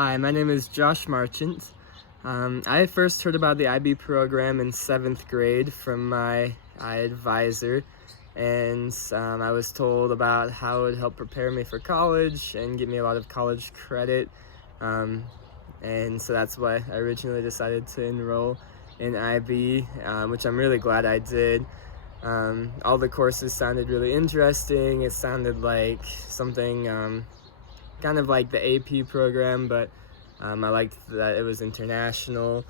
Hi, my name is Josh Marchant. I first heard about the IB program in 7th grade from my advisor, and I was told about how it would help prepare me for college and give me a lot of college credit. And so that's why I originally decided to enroll in IB, which I'm really glad I did. All the courses sounded really interesting. It sounded like something kind of like the AP program, but I liked that it was international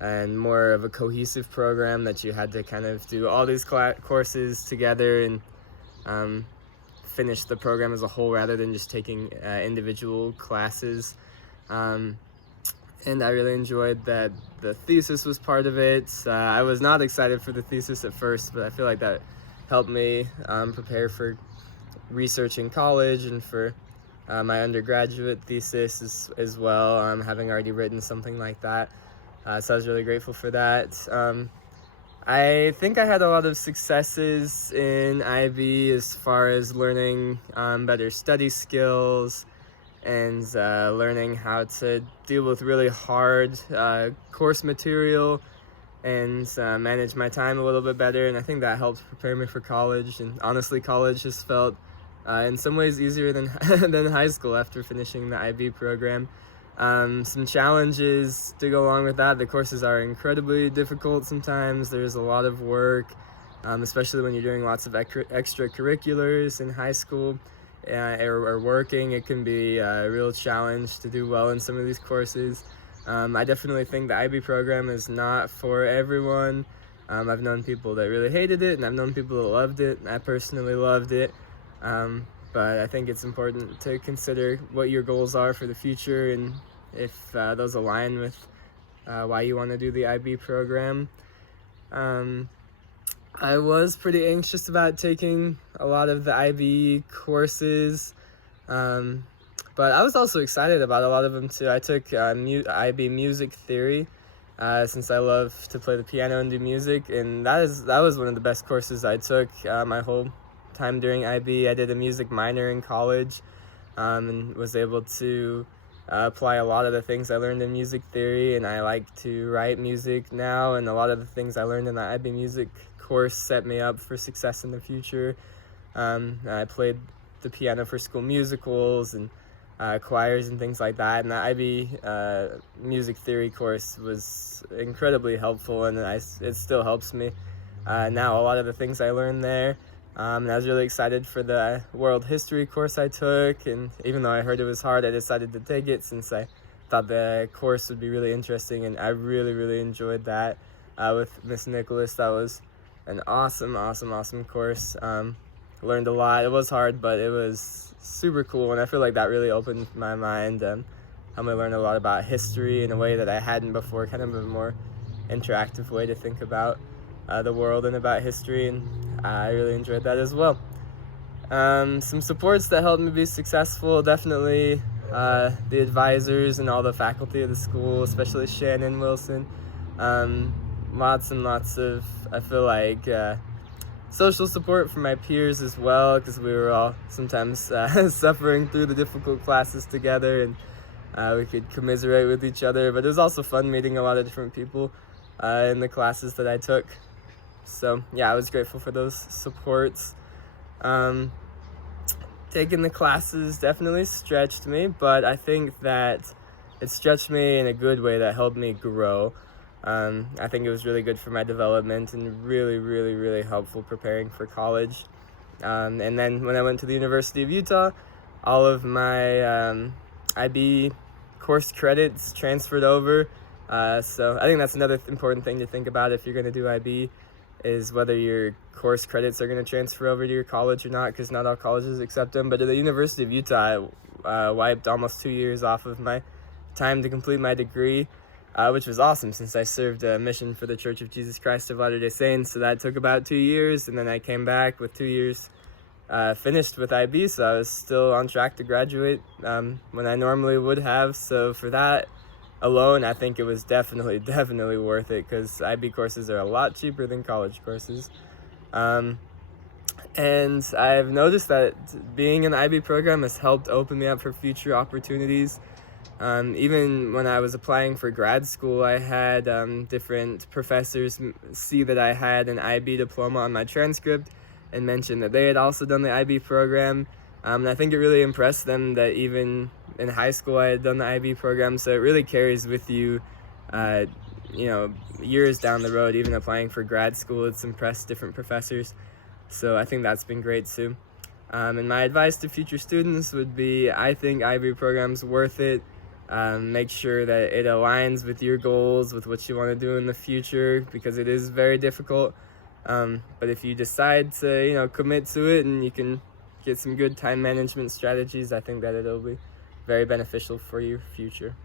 and more of a cohesive program, that you had to kind of do all these courses together and finish the program as a whole rather than just taking individual classes. And I really enjoyed that the thesis was part of it. I was not excited for the thesis at first, but I feel like that helped me prepare for research in college and for my undergraduate thesis as well, having already written something like that. So I was really grateful for that. I think I had a lot of successes in IB as far as learning better study skills and learning how to deal with really hard course material and manage my time a little bit better. And I think that helped prepare me for college. And honestly, college just felt in some ways easier than than high school after finishing the IB program. Some challenges to go along with that. The courses are incredibly difficult sometimes. There's a lot of work, especially when you're doing lots of extracurriculars in high school or working. It can be a real challenge to do well in some of these courses. I definitely think the IB program is not for everyone. I've known people that really hated it, and I've known people that loved it. I personally loved it. But I think it's important to consider what your goals are for the future and if those align with why you want to do the IB program. I was pretty anxious about taking a lot of the IB courses, but I was also excited about a lot of them too. I took IB Music Theory since I love to play the piano and do music, and that was one of the best courses I took my whole time during IB. I did a music minor in college and was able to apply a lot of the things I learned in music theory, and I like to write music now, and a lot of the things I learned in the IB music course set me up for success in the future. I played the piano for school musicals and choirs and things like that, and the IB music theory course was incredibly helpful, and it still helps me now, a lot of the things I learned there. And I was really excited for the world history course I took, and even though I heard it was hard, I decided to take it since I thought the course would be really interesting, and I really enjoyed that with Miss Nicholas. That was an awesome course. Learned a lot. It was hard, but it was super cool, and I feel like that really opened my mind and helped me learn a lot about history in a way that I hadn't before, kind of a more interactive way to think about the world and about history, and I really enjoyed that as well. Some supports that helped me be successful, definitely the advisors and all the faculty of the school, especially Shannon Wilson. Lots and lots of, I feel like, social support from my peers as well, because we were all sometimes suffering through the difficult classes together, and we could commiserate with each other. But it was also fun meeting a lot of different people in the classes that I took. So yeah, I was grateful for those supports. Taking the classes definitely stretched me, but I think that it stretched me in a good way that helped me grow. I think it was really good for my development and really helpful preparing for college. And then when I went to the University of Utah, all of my IB course credits transferred over. So I think that's another important thing to think about if you're going to do IB, is whether your course credits are going to transfer over to your college or not, because not all colleges accept them. But at the University of Utah, I wiped almost 2 years off of my time to complete my degree, which was awesome since I served a mission for the Church of Jesus Christ of Latter-day Saints. So that took about 2 years, and then I came back with 2 years finished with IB, so I was still on track to graduate when I normally would have. So for that alone, I think it was definitely worth it, because IB courses are a lot cheaper than college courses. And I've noticed that being in the IB program has helped open me up for future opportunities. Even when I was applying for grad school, I had different professors see that I had an IB diploma on my transcript and mention that they had also done the IB program. And I think it really impressed them that even in high school I had done the IB program, so it really carries with you, years down the road. Even applying for grad school, it's impressed different professors. So I think that's been great too. And my advice to future students would be, I think IB program's worth it. Make sure that it aligns with your goals, with what you want to do in the future, because it is very difficult. But if you decide to, commit to it and you can get some good time management strategies, I think that it'll be very beneficial for your future.